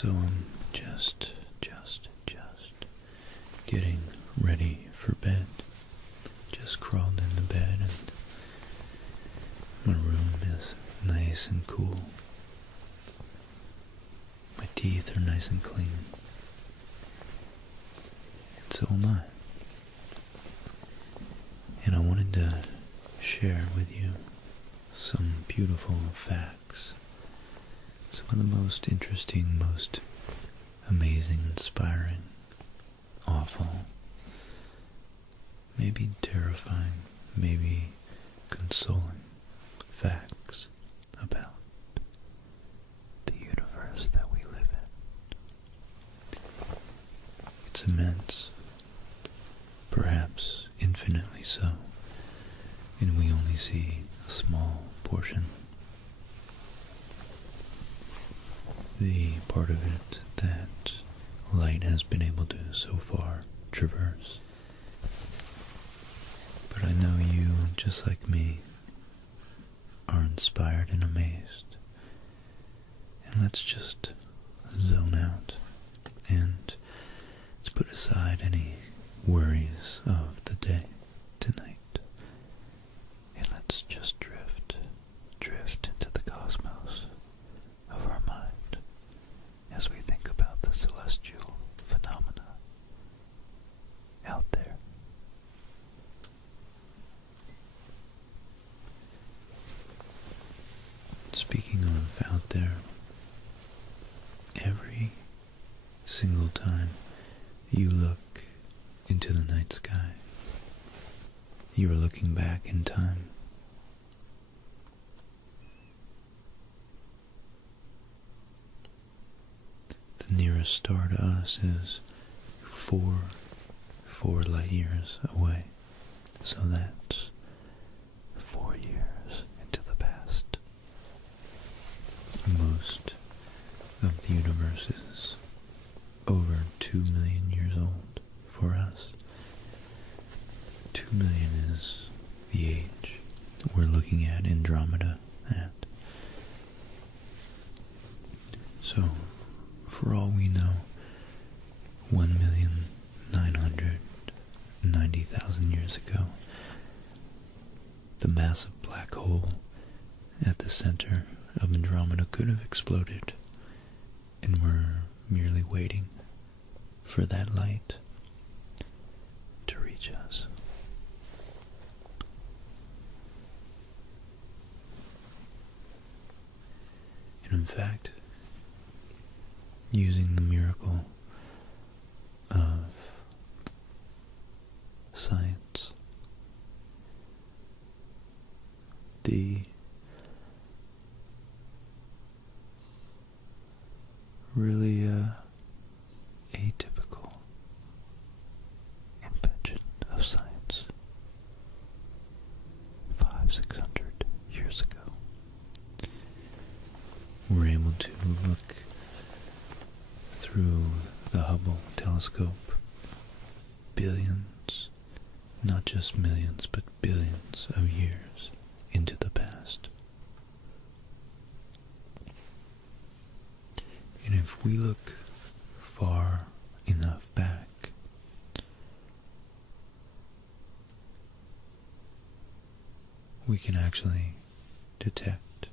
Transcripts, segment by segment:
So I'm just getting ready for bed. Just crawled into bed and my room is nice and cool. My teeth are nice and clean. And so am I. And I wanted to share with you some beautiful facts. Some of the most interesting, most amazing, inspiring, awful, maybe terrifying, maybe consoling facts about the universe that we live in. It's immense, perhaps infinitely so, and we only see a small portion. The part of it that light has been able to so far traverse. But I know you, just like me, are inspired and amazed. And let's just zone out and let's put aside any worries of the day tonight. And let's just drift into the cosmos of our mind as we think about the celestial phenomena out there. Speaking of out there, every single time you look into the night sky, you are looking back in time. The nearest star to us is four light years away. So that's 4 years into the past. Most of the universe is over 2 million years old for us. 2 million is the age we're looking at Andromeda at. So, for all we know, 1,990,000 years ago, the massive black hole at the center of Andromeda could have exploded, and we're merely waiting for that light to reach us. And in fact, using the miracle of science, the really atypical invention of science 500-600 years ago, we're able to look through the Hubble telescope billions, not just millions, but billions of years into the past. And if we look far enough back, we can actually detect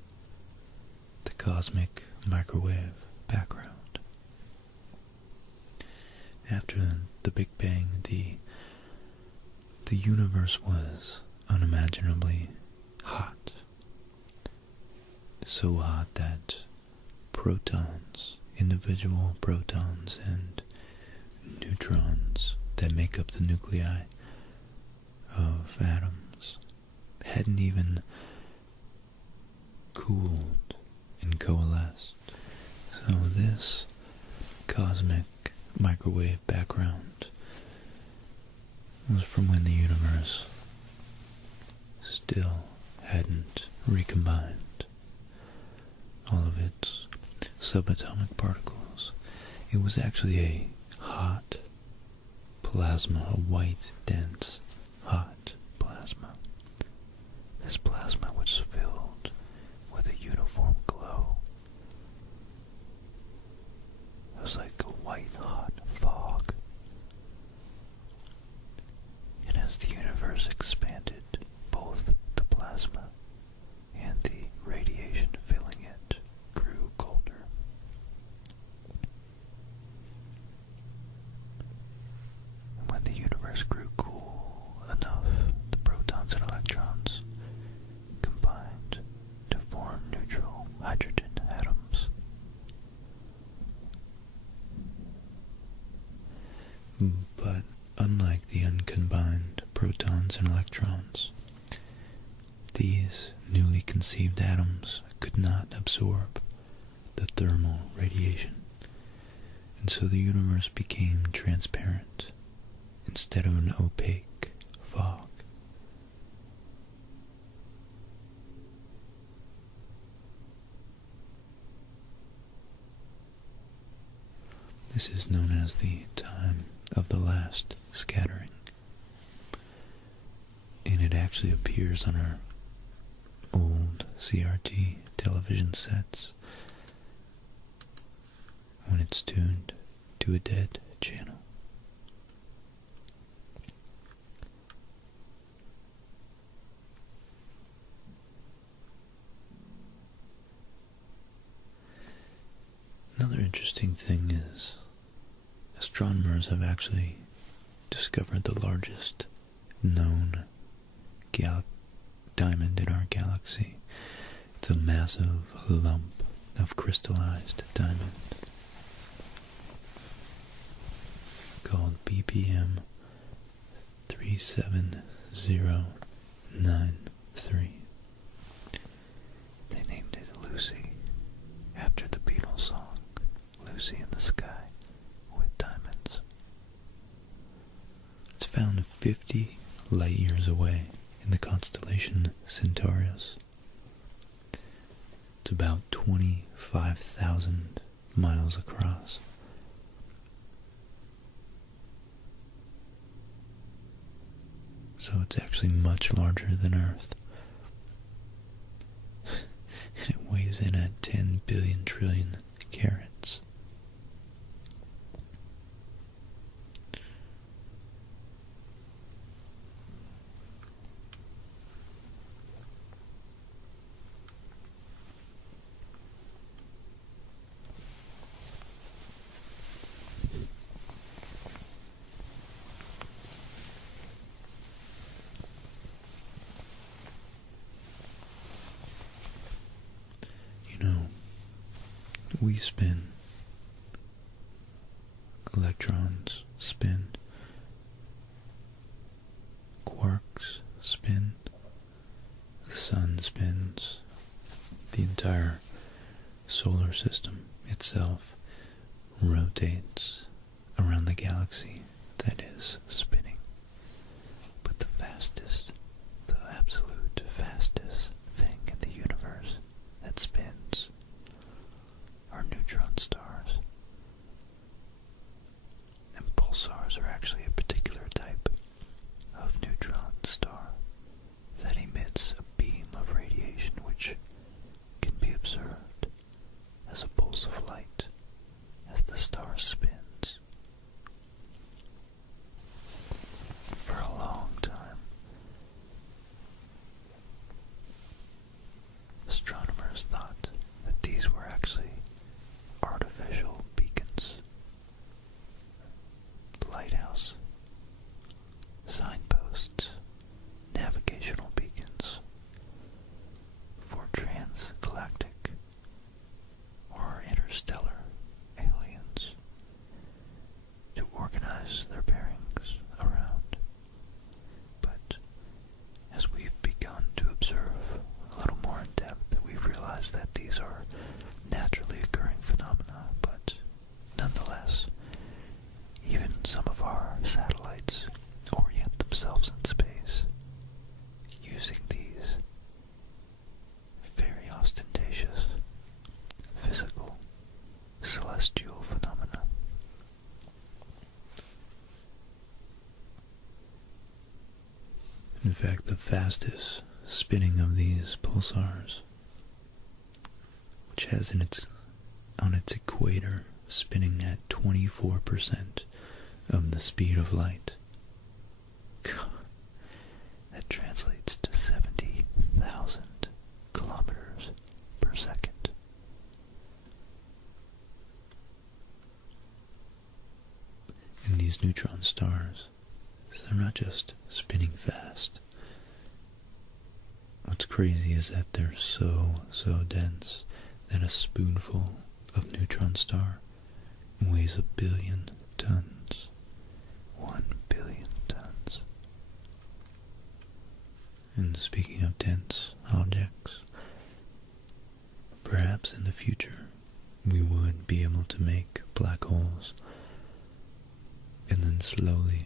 the cosmic microwave background. After the Big Bang, the universe was unimaginably hot. So hot that protons, individual protons and neutrons that make up the nuclei of atoms hadn't even cooled and coalesced. So this cosmic microwave background was from when the universe still hadn't recombined all of its subatomic particles. It was actually a hot plasma, a white, dense, hot plasma. This plasma was filled with a uniform glow. was like a white hot fog. And as the universe expanded, both the plasma and the radiation filling it grew colder. And when the universe grew cool enough, the protons and electrons combined to form neutral hydrogen atoms. But unlike the uncombined protons and electrons, these newly conceived atoms could not absorb the thermal radiation, and so the universe became transparent instead of an opaque fog. This is known as the time of the last scattering, and it actually appears on our old CRT television sets when it's tuned to a dead channel. Another interesting thing is astronomers have actually discovered the largest known diamond in our galaxy. It's a massive lump of crystallized diamond called BPM 37093. They named it Lucy after the Beatles song Lucy in the Sky with Diamonds. It's found 50 light years away in the constellation Centaurus. It's about 25,000 miles across. So it's actually much larger than Earth. And it weighs in at 10 billion trillion carats. We spin, electrons spin, quarks spin, the sun spins, the entire solar system itself rotates around the galaxy that is spinning. But the fastest, the absolute fastest thing in the universe that spins are neutron stars. And pulsars are actually a particular type of neutron star that emits a beam of radiation which can be observed as a pulse of light as the star spins. For a long time, astronomers thought that these were actually artificial beacons, lighthouse, signposts, navigational beacons for transgalactic or interstellar aliens to organize their bearings around. But as we've begun to observe a little more in depth, we've realized that these are naturally occurring phenomena, but nonetheless, even some of our satellites orient themselves in space using these very ostentatious physical celestial phenomena. In fact, the fastest spinning of these pulsars, which has on its equator spinning at 24% of the speed of light. God, that translates to 70,000 kilometers per second. And these neutron stars, they're not just spinning fast. What's crazy is that they're so dense that a spoonful of neutron star weighs 1 billion tons. 1 billion tons. And speaking of dense objects, perhaps in the future we would be able to make black holes and then slowly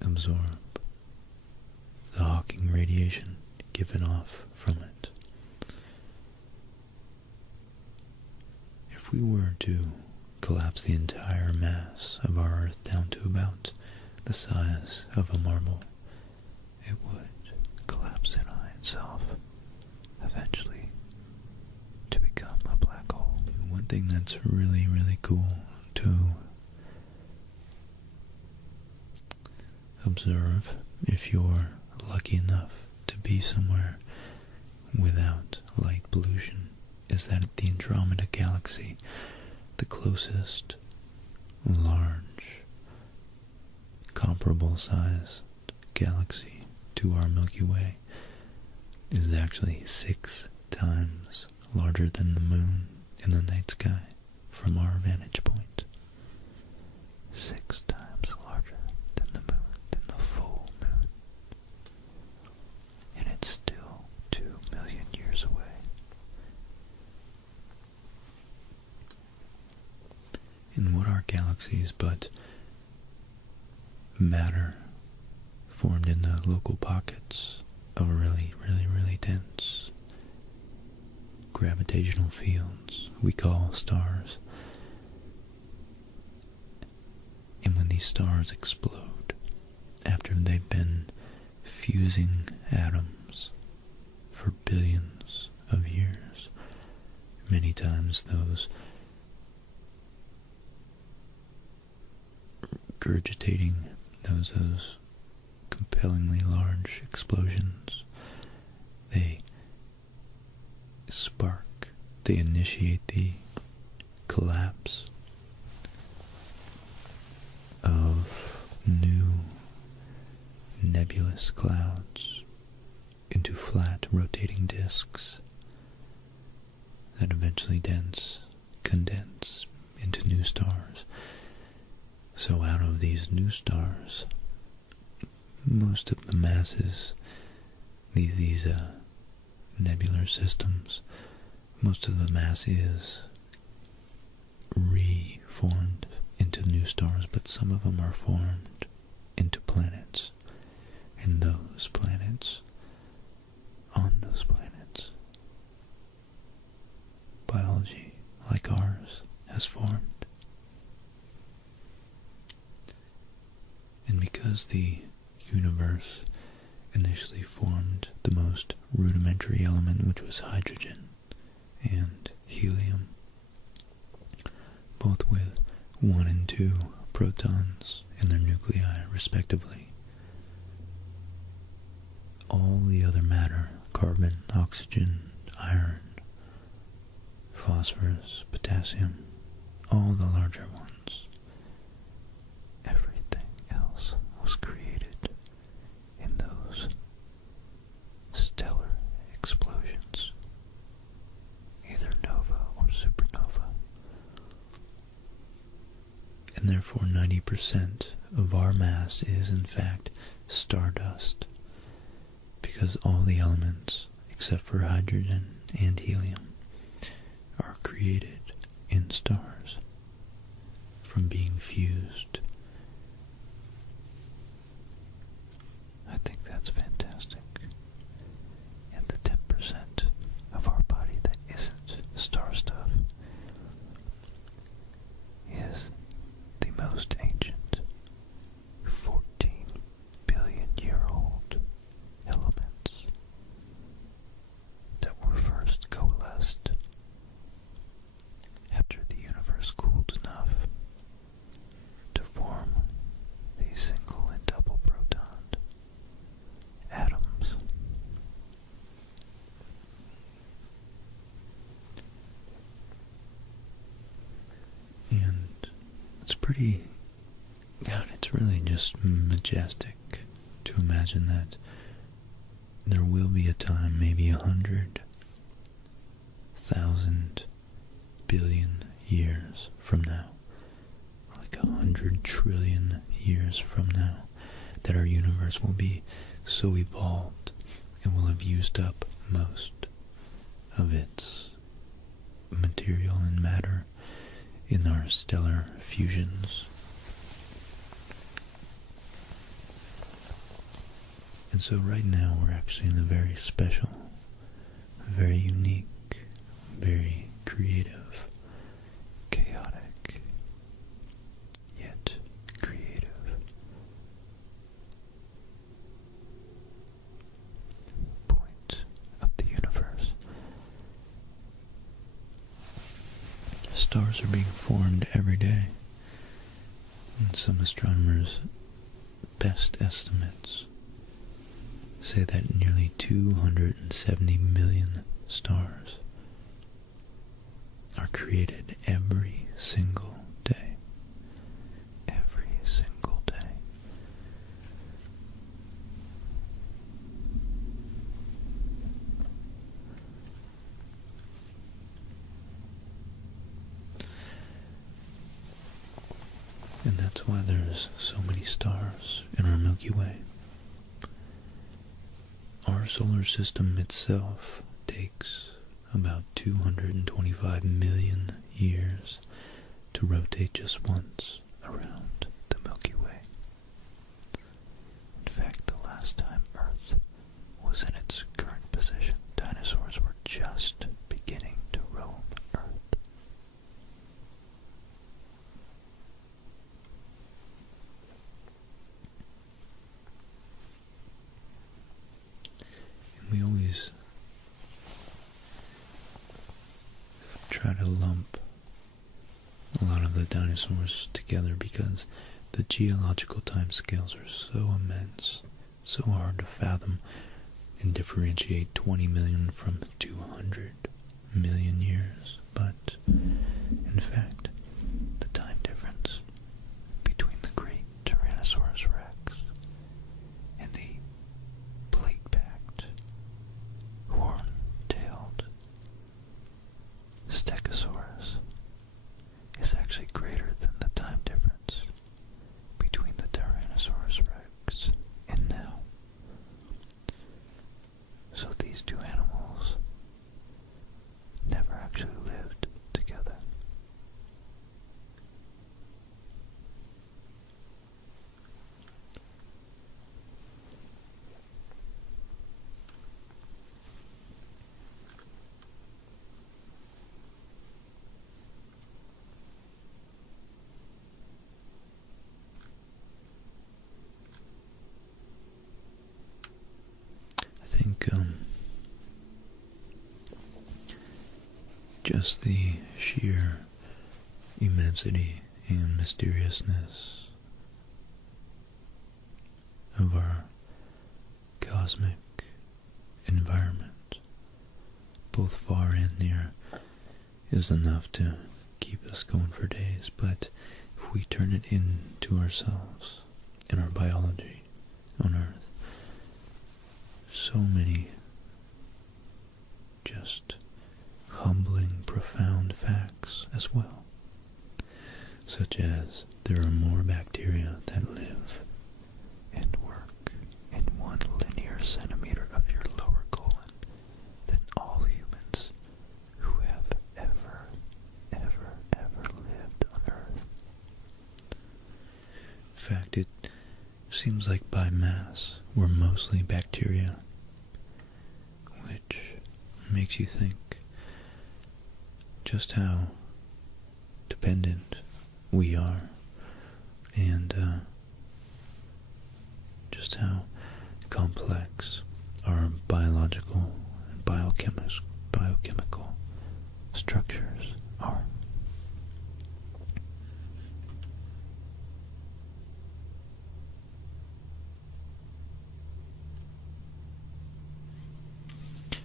absorb the Hawking radiation given off from it. If we were to collapse the entire mass of our Earth down to about the size of a marble, it would collapse in on itself, eventually to become a black hole. One thing that's really cool to observe, if you're lucky enough to be somewhere without light pollution, is that the Andromeda Galaxy, the closest large, comparable sized galaxy to our Milky Way, is actually 6 times larger than the moon in the night sky from our vantage point. 6 times larger than the moon, than the full moon. And it's still 2 million years away. And what are galaxies but matter formed in the local pockets of really dense gravitational fields we call stars. And when these stars explode, after they've been fusing atoms for billions of years, many times those regurgitating, those compellingly large explosions, they spark, they initiate the collapse of new nebulous clouds into flat rotating disks that eventually condense into new stars. So out of these new stars, most of the masses, these nebular systems, most of the mass is reformed into new stars, but some of them are formed into planets. And those planets, on those planets, biology like ours has formed. And because the universe initially formed the most rudimentary element, which was hydrogen and helium, both with 1 and 2 protons in their nuclei respectively, all the other matter, carbon, oxygen, iron, phosphorus, potassium, all the larger ones, everything else was created in those stellar explosions, either nova or supernova. And therefore 90% of our mass is in fact stardust, because all the elements, except for hydrogen and helium, are created in stars from being fused. I think that's fantastic. And the 10% of our body that isn't star stuff is the most ancient 14 billion year old elements that were first coalesced after the universe cooled pretty, God, it's really just majestic to imagine that there will be a time, maybe 100,000 billion years from now, like 100 trillion years from now, that our universe will be so evolved and will have used up most of its material and matter in our stellar fusions. And so right now we're actually in a very special, very unique, very creative, chaotic, yet creative point of the universe. Stars are being formed every day, and some astronomers' best estimates say that nearly 270 million stars are created every single day. Every single day. And that's why there's so many stars in our Milky Way. Our solar system itself takes about 225 million years to rotate just once around the Milky Way. In fact, the last time Earth was in its current position, dinosaurs were just beginning to roam Earth. We always try to lump a lot of the dinosaurs together because the geological timescales are so immense, so hard to fathom and differentiate 20 million from 200 million years. But, in fact, the time difference between the great Tyrannosaurus rex and the plate-packed, horn-tailed Stegosaurus is actually greater than the time difference between the Tyrannosaurus rex and now. So these two animals never actually lived together. I think just the sheer immensity and mysteriousness of our cosmic environment, both far and near, is enough to keep us going for days. But if we turn it into ourselves, in our biology on Earth, so many just humbling, profound facts as well, such as there are more bacteria that live and work in 1 linear centimeter of your lower colon than all humans who have ever lived on Earth. In fact, it seems like by mass we're mostly bacteria, which makes you think just how dependent we are, and just how complex our biological and biochemical structures are.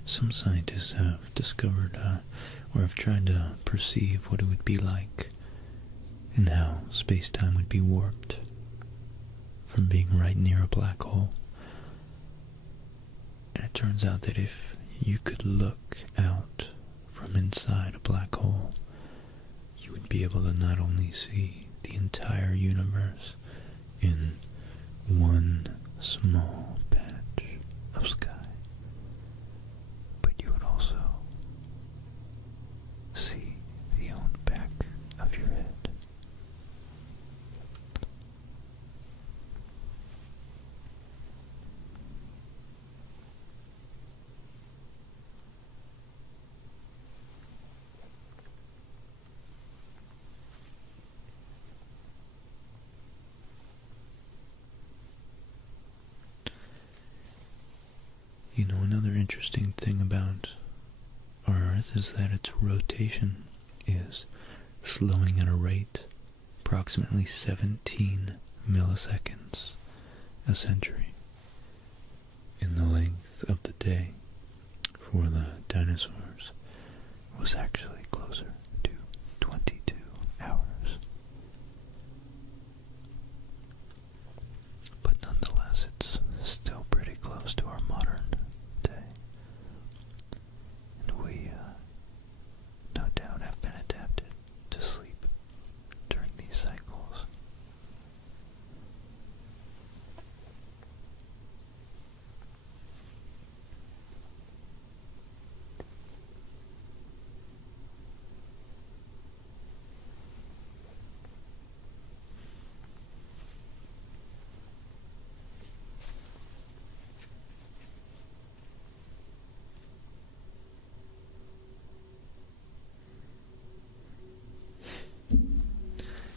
Some scientists have discovered or have tried to perceive what it would be like and how space-time would be warped from being right near a black hole. And it turns out that if you could look out from inside a black hole, you would be able to not only see the entire universe in one small patch of sky, but you would also see the own back of your head. You know, another interesting thing about our Earth is that its rotation is slowing at a rate approximately 17 milliseconds a century. In the length of the day for the dinosaurs was actually closer to 22 hours. But nonetheless, it's still pretty close to our modern day. And we, no doubt, have been adapted to sleep during these cycles.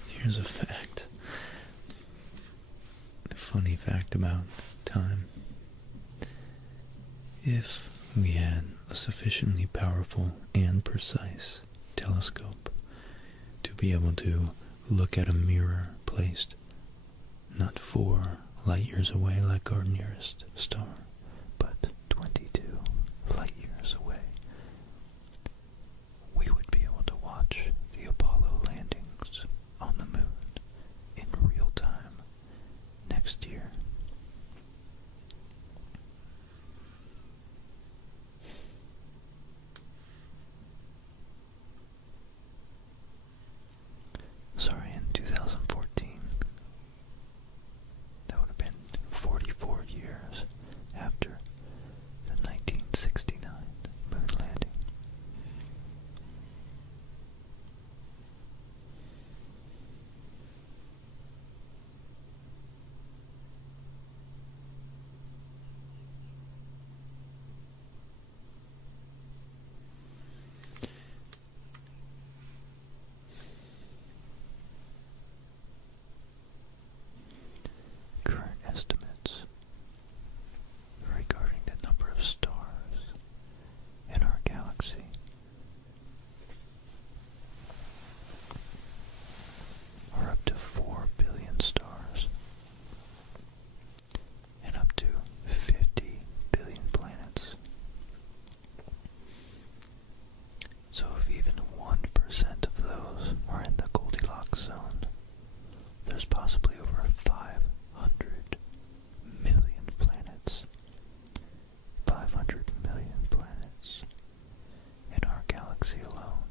Here's a fact. A funny fact about time. If we had a sufficiently powerful and precise telescope to be able to look at a mirror placed not 4 light years away like our nearest star, but 22 light years away, we would be able to watch the Apollo landings on the moon in real time next year. Sorry, in 2014. That would have been 44 years after the 1969 moon landing. Current estimates regarding the number of stars in our galaxy are up to 4 billion stars and up to 50 billion planets. So if even 1% of those are in the Goldilocks zone, there's possibly over 500 million planets. 500 million planets in our galaxy alone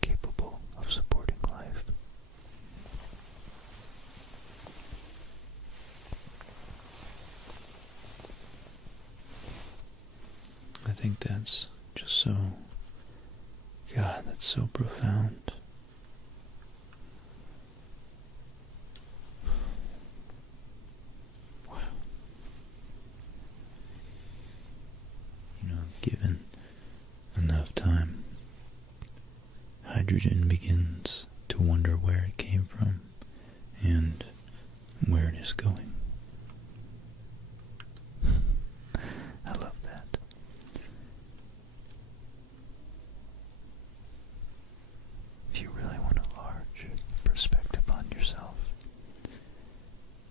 capable of supporting life. I think that's just so, God, that's so profound. Wow. You know, given enough time, hydrogen begins to wonder where it came from and where it is going. I love that. If you really want a large perspective on yourself,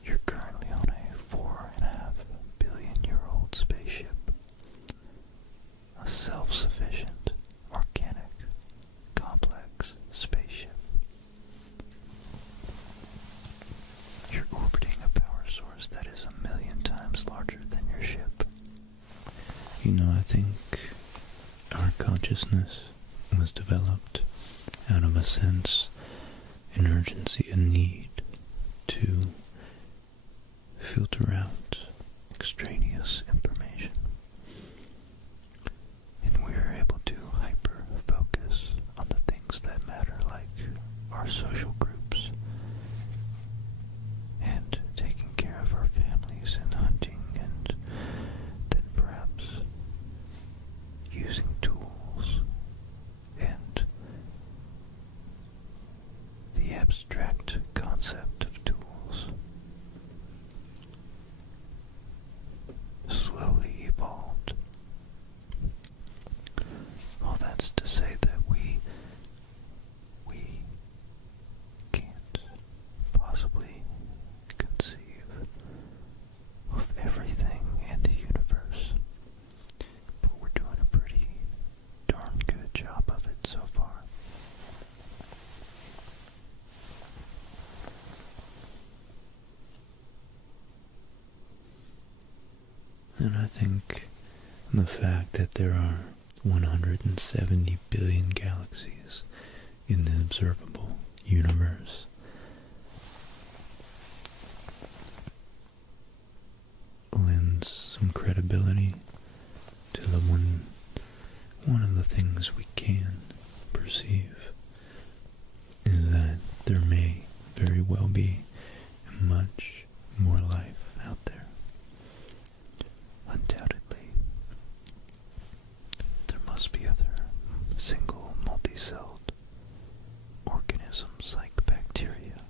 you're currently on a 4.5 billion-year-old spaceship, a self-sufficient, organic, complex spaceship. I think our consciousness was developed out of a sense, an urgency, a need to filter out extraneous information. And we are able to hyper-focus on the things that matter, like our social groups, and taking care of our families, and hunting, and then perhaps using tools, and the abstract concept of tools slowly evolved. All that's to say that we can't possibly conceive of everything in the universe, but we're doing a pretty darn good job of it so far. And I think the fact that there are 170 billion galaxies in the observable universe lends some credibility to the one of the things we can perceive is that there may very well be much more life out there. Undoubtedly, there must be other single multi-celled organisms like bacteria,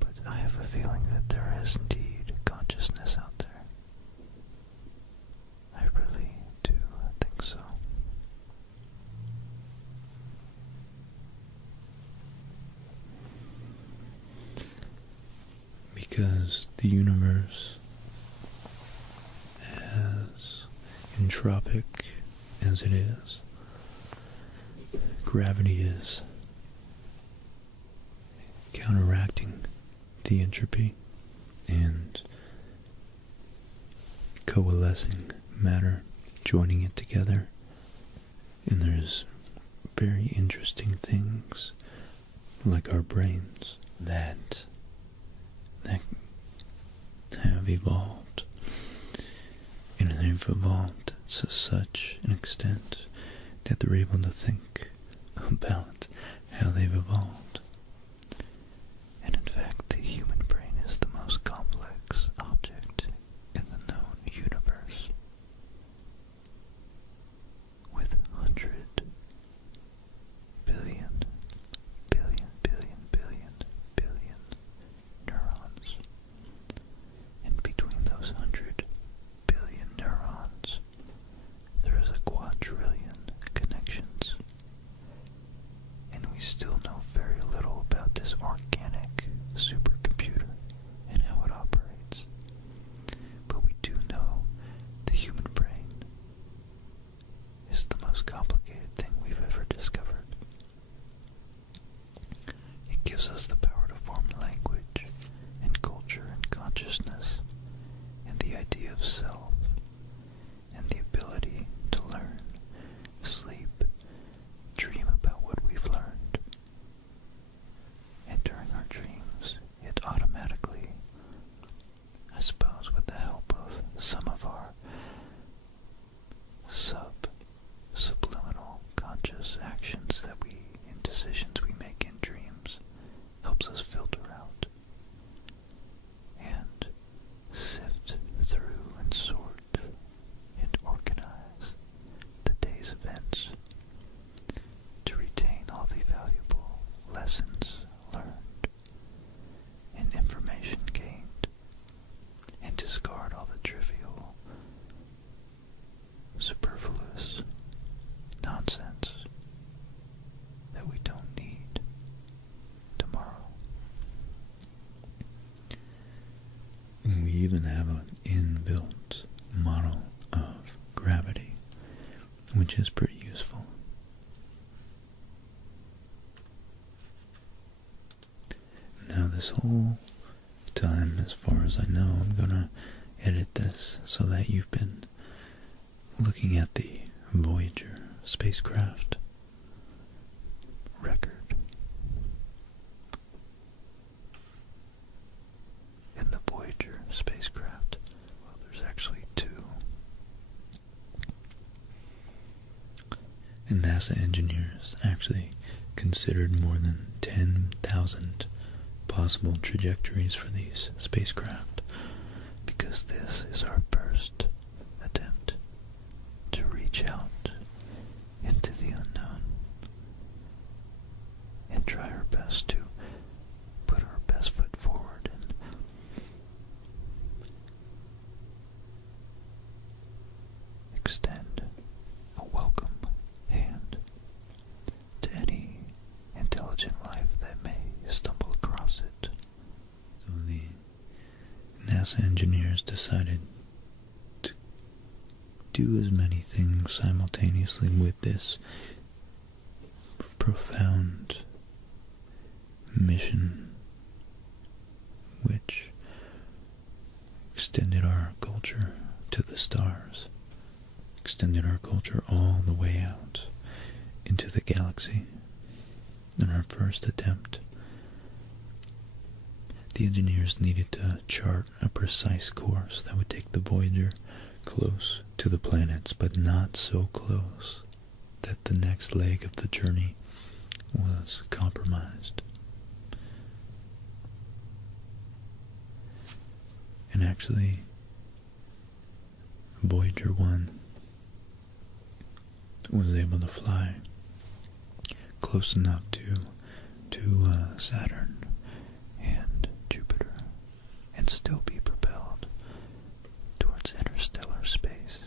but I have a feeling that there is indeed consciousness out there. I really do think so. Because the universe, as entropic as it is, gravity is counteracting the entropy and coalescing matter, joining it together. And there's very interesting things like our brains that have evolved, and they've evolved to such an extent that they're able to think about how they've evolved. And in fact, the human brain is the most complex object in the known universe, with 100 billion neurons. And between those 100 billion neurons, there is a quadrillion connections. And we still know very little about this organic supercomputer and how it operates. But we do know the human brain is the most complicated thing we've ever discovered. It gives us the power to form language and culture and consciousness and the idea of self and the ability to learn, sleep, dream about what we've learned. And during our dreams, it automatically, I suppose with the help of some of our subliminal conscious actions and decisions we make in dreams, helps us filter out and sift through and sort and organize the day's events to retain all the valuable lessons learned and information gained, and discard all the trivial, superfluous nonsense that we don't need tomorrow. And we even have an inbuilt model of gravity, which is pretty useful. Now this whole time, as far as I know, I'm gonna edit this so that you've been looking at the Voyager spacecraft record. In the Voyager spacecraft, well, there's actually two. And NASA engineers actually considered more than 10,000 possible trajectories for these spacecraft, because this is our first attempt to reach out into the unknown and try our best to put our best foot forward and extend a welcome hand to any intelligent life that may stumble across it. So the NASA engineers decided to do as many things simultaneously with this profound mission, which extended our culture to the stars, extended our culture all the way out into the galaxy. In our first attempt, the engineers needed to chart a precise course that would take the Voyager close to the planets, but not so close that the next leg of the journey was compromised. And actually, Voyager 1 was able to fly close enough to Saturn and Jupiter and still be propelled towards interstellar space.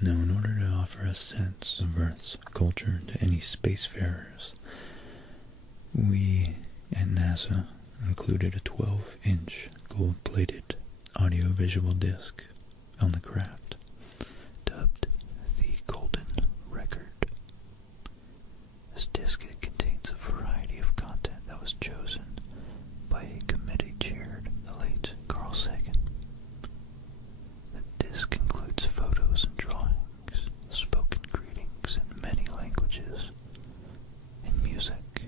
Now, in order to offer a sense of Earth's culture to any spacefarers, we at NASA included a 12-inch gold-plated audiovisual disc on the craft, dubbed the Golden Record. This disc contains a variety of content that was chosen by a committee chaired the late Carl Sagan. The disc includes photos and drawings, spoken greetings in many languages, and music,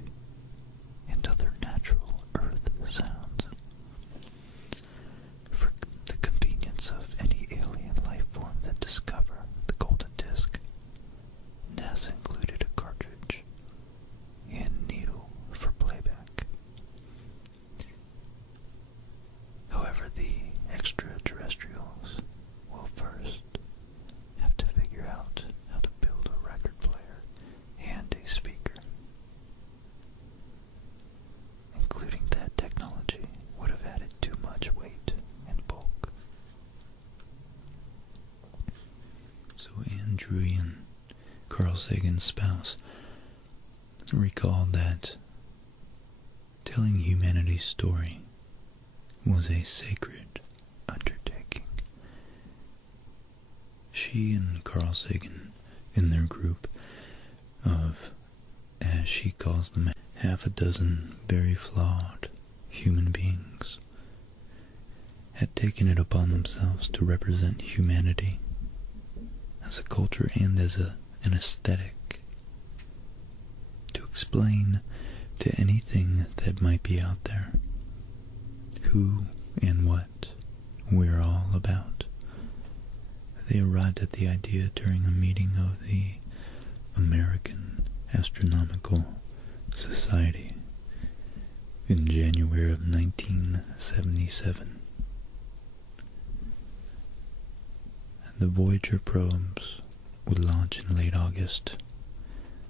and other natural Earth sounds. For the convenience of any alien life form that discover the golden disc, NASA included a cartridge and needle for playback. However, the extraterrestrials will first have to figure out how to build a record player and a speaker. Including that technology would have added too much weight and bulk. So Ann Druyan, Carl Sagan's spouse, recalled that telling humanity's story was a sacred undertaking. She and Carl Sagan, in their group of, as she calls them, half a dozen very flawed human beings, had taken it upon themselves to represent humanity as a culture and as an aesthetic, to explain to anything that might be out there who and what we're all about. They arrived at the idea during a meeting of the American Astronomical Society in January of 1977. The Voyager probes would launch in late August,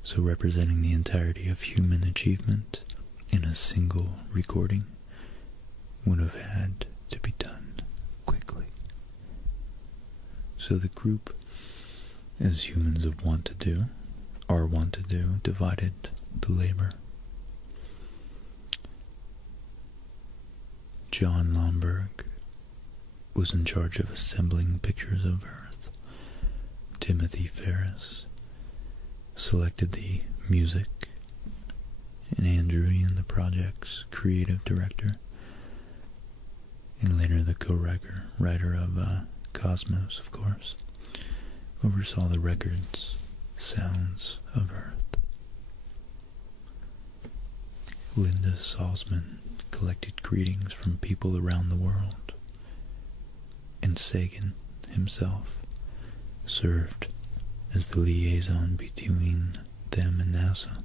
so representing the entirety of human achievement in a single recording would have had to be done quickly. So the group, as humans are wont to do, divided the labor. John Lomberg was in charge of assembling pictures of Earth. Timothy Ferris selected the music and Andrew Ian, the project's creative director, and later the co-writer of Cosmos, of course, oversaw the record's Sounds of Earth. Linda Salzman collected greetings from people around the world, and Sagan himself served as the liaison between them and NASA.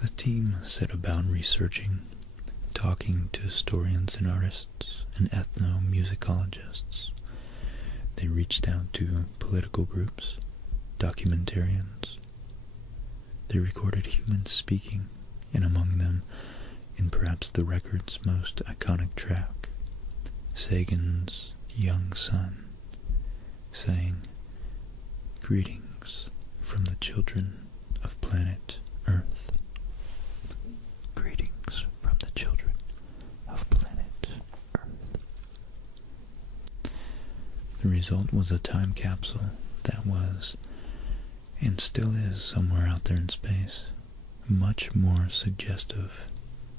The team set about researching, talking to historians and artists and ethnomusicologists. They reached out to political groups, documentarians. They recorded humans speaking, and among them, in perhaps the record's most iconic track, Sagan's young son saying, "Greetings from the children of planet Earth. Greetings from the children of planet Earth." The result was a time capsule that was, and still is somewhere out there in space, much more suggestive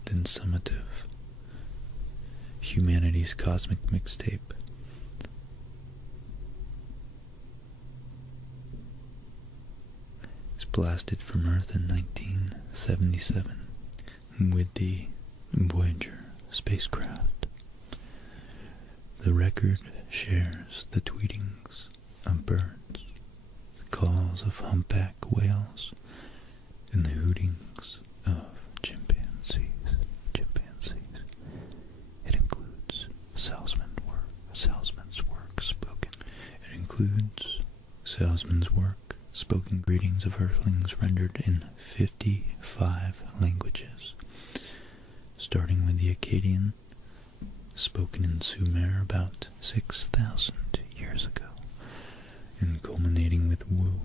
than summative. Humanity's cosmic mixtape. It's blasted from Earth in 1977 with the Voyager spacecraft. The record shares the tweetings of birds, the calls of humpback whales, and the hootings of chimpanzees. It includes Salzman's work spoken. It includes Salzman's work spoken greetings of Earthlings rendered in 55 languages, starting with the Akkadian, spoken in Sumer about 6,000 years ago, and culminating with Wu,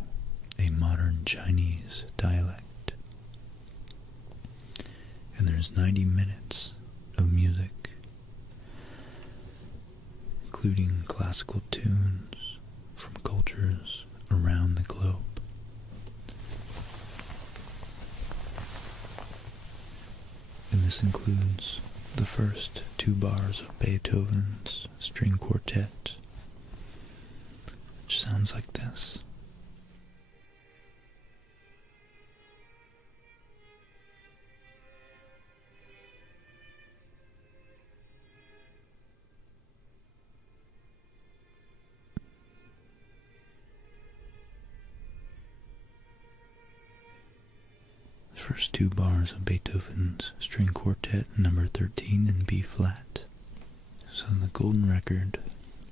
a modern Chinese dialect. And there's 90 minutes of music, including classical tunes from cultures around the globe. And this includes the first 2 bars of Beethoven's string quartet, which sounds like this. The first 2 bars of Beethoven's string quartet, number 13 in B flat. So the golden record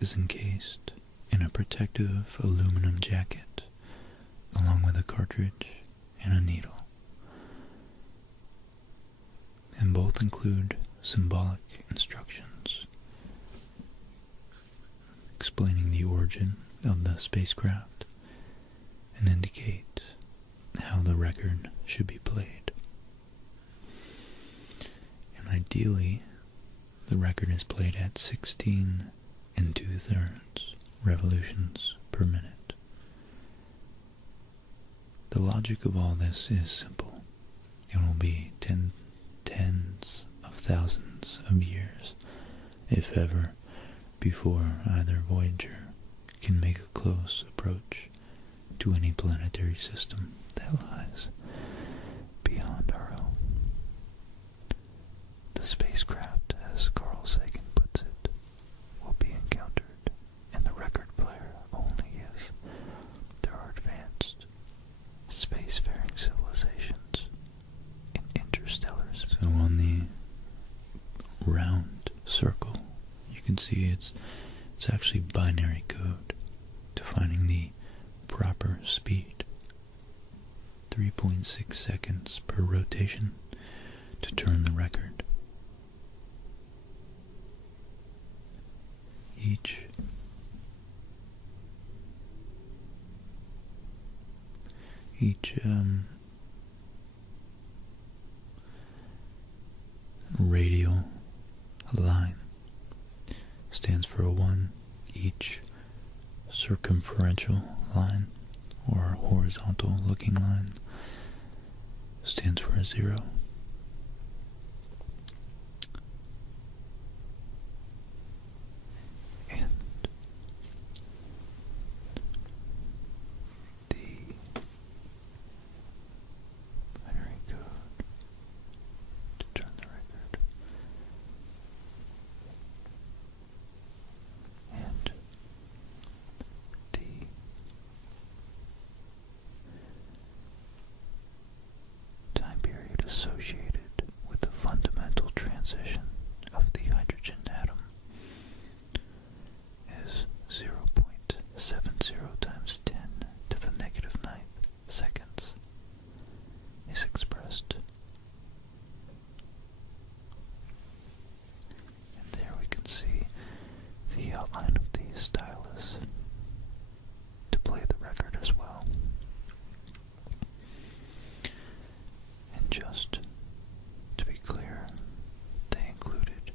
is encased in a protective aluminum jacket, along with a cartridge and a needle. And both include symbolic instructions explaining the origin of the spacecraft and indicate how the record should be played. And ideally, the record is played at 16 2/3 revolutions per minute. The logic of all this is simple. It will be tens of thousands of years, if ever, before either Voyager can make a close approach to any planetary system that lies beyond our own. The spacecraft, as Carl Sagan puts it, will be encountered in the record player only if there are advanced spacefaring civilizations in interstellar space. So on the round circle, you can see it's actually binary code defining the proper speed. 3.6 seconds per rotation to turn the record. Each radial line stands for a 1. Each circumferential line or horizontal looking line stands for a 0. And the binary code to turn the record. And the time period associated with the fundamental transition of the hydrogen atom is 0.70 times 10 to the negative 9th seconds is expressed. And there we can see the outline of the stylus to play the record as well. And just to be clear, they included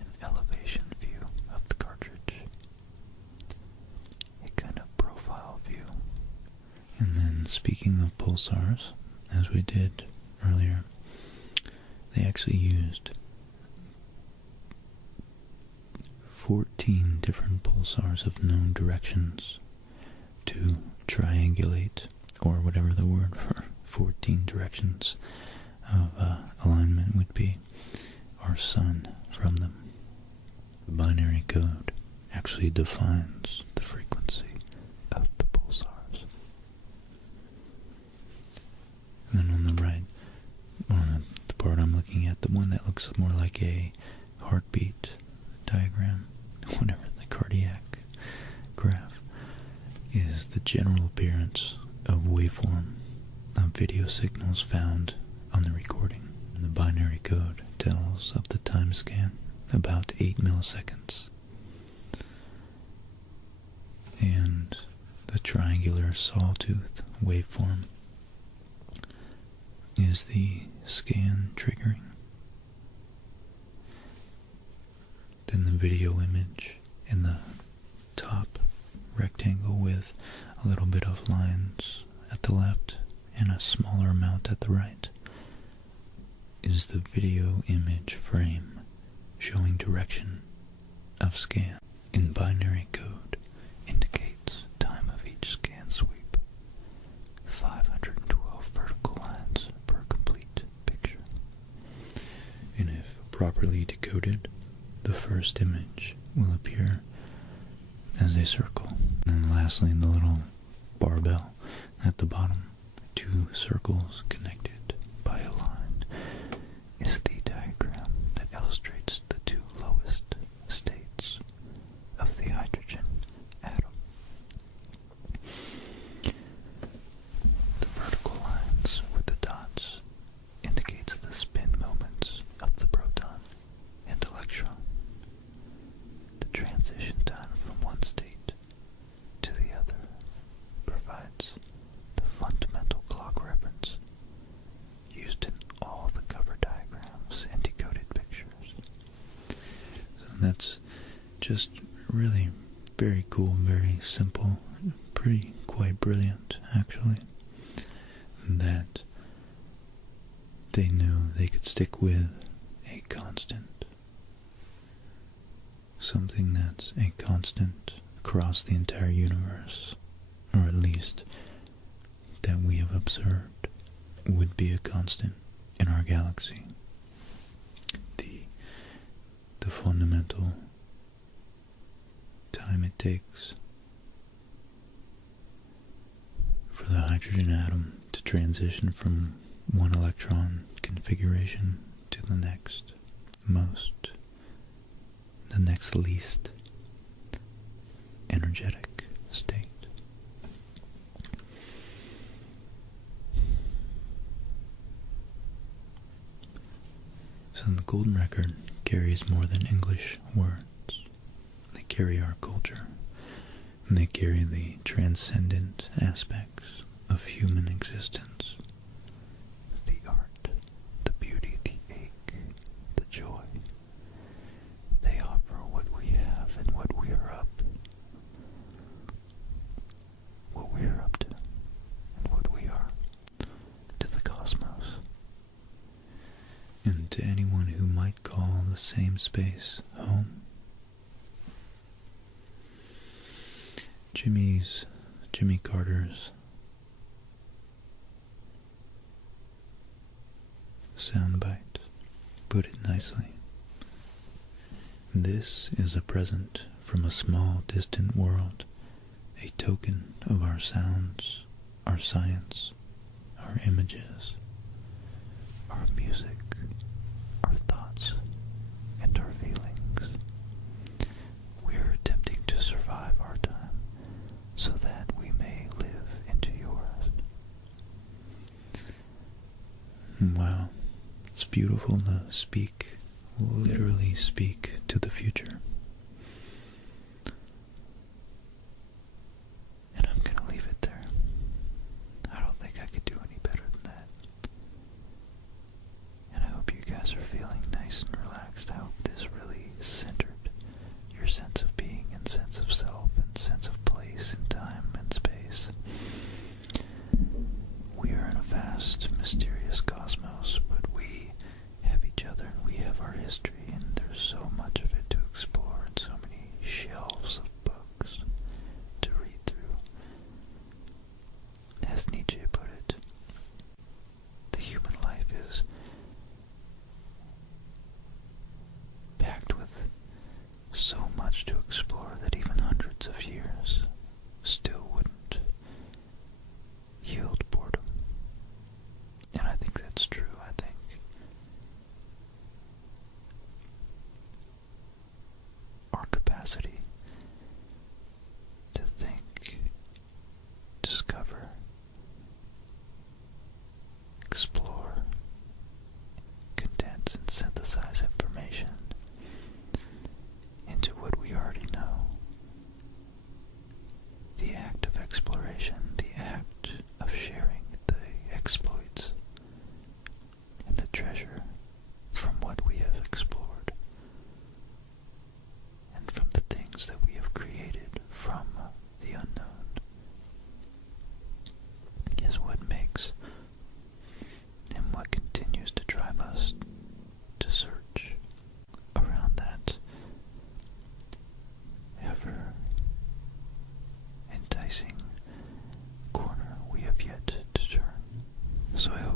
an elevation view of the cartridge, a kind of profile view. And then, speaking of pulsars, as we did earlier, they actually used 14 different pulsars of known directions to triangulate, or whatever the word for 14 directions of alignment would be, our sun from them. The binary code actually defines the frequency of the pulsars. And then on the right, on the part I'm looking at, the one that looks more like a heartbeat diagram, whatever, the cardiac graph, is the general appearance of waveform of video signals found on the recording. And the binary code tells of the time scan, about 8 milliseconds. And the triangular sawtooth waveform is the scan triggering. Then the video image in the top rectangle with a little bit of lines at the left and a smaller amount at the right is the video image frame showing direction of scan. In binary code indicates time of each scan sweep, 512 vertical lines per complete picture. And if properly decoded, the first image will appear as a circle. And then lastly, in the little barbell at the bottom, 2 circles connected by a line, is the diagram that illustrates the 2 lowest states of the hydrogen atom. The vertical lines with the dots indicates the spin moments of the proton and electron. The transition time from one state to the other provides the fundamental clock reference used in all the cover diagrams and decoded pictures. So that's just really very cool, very simple, pretty quite brilliant actually, that they knew they could stick with a constant. Something that's a constant across the entire universe, or at least that we have observed would be a constant in our galaxy. The fundamental time it takes for the hydrogen atom to transition from one electron configuration to the next least energetic state. So the golden record carries more than English words. They carry our culture, and they carry the transcendent aspects of human existence. The art, the beauty, the ache, the joy. They offer what we have and what we are up to, and what we are to the cosmos. the same space, home. Jimmy Carter's soundbite put it nicely. This is a present from a small distant world, a token of our sounds, our science, our images, our music, our thoughts, and our feelings. We are attempting to survive our time so that we may live into yours. Wow, it's beautiful to literally speak to the future. And I'm gonna leave it there. I don't think I could do any better than that. And I hope you guys are feeling nice and relaxed. I hope this really centered your sense of being and sense of self and sense of place and time and space. We are in a vast, mysterious cosmos, but we have each other, we have our history, and there's so much of it to explore and so many shelves of books to read through. As Nietzsche put it, the human life is packed with so much to explore that even hundreds of years still wouldn't yield boredom. And I think that's true. I think our capacity to think, discover, explore, condense and synthesize information into what we already know. The act of exploration, the act of sharing the exploits and the treasure from what we have explored and from the things that we have created from the unknown is what makes and what continues to drive us to search around that ever enticing corner we have yet to turn. So I hope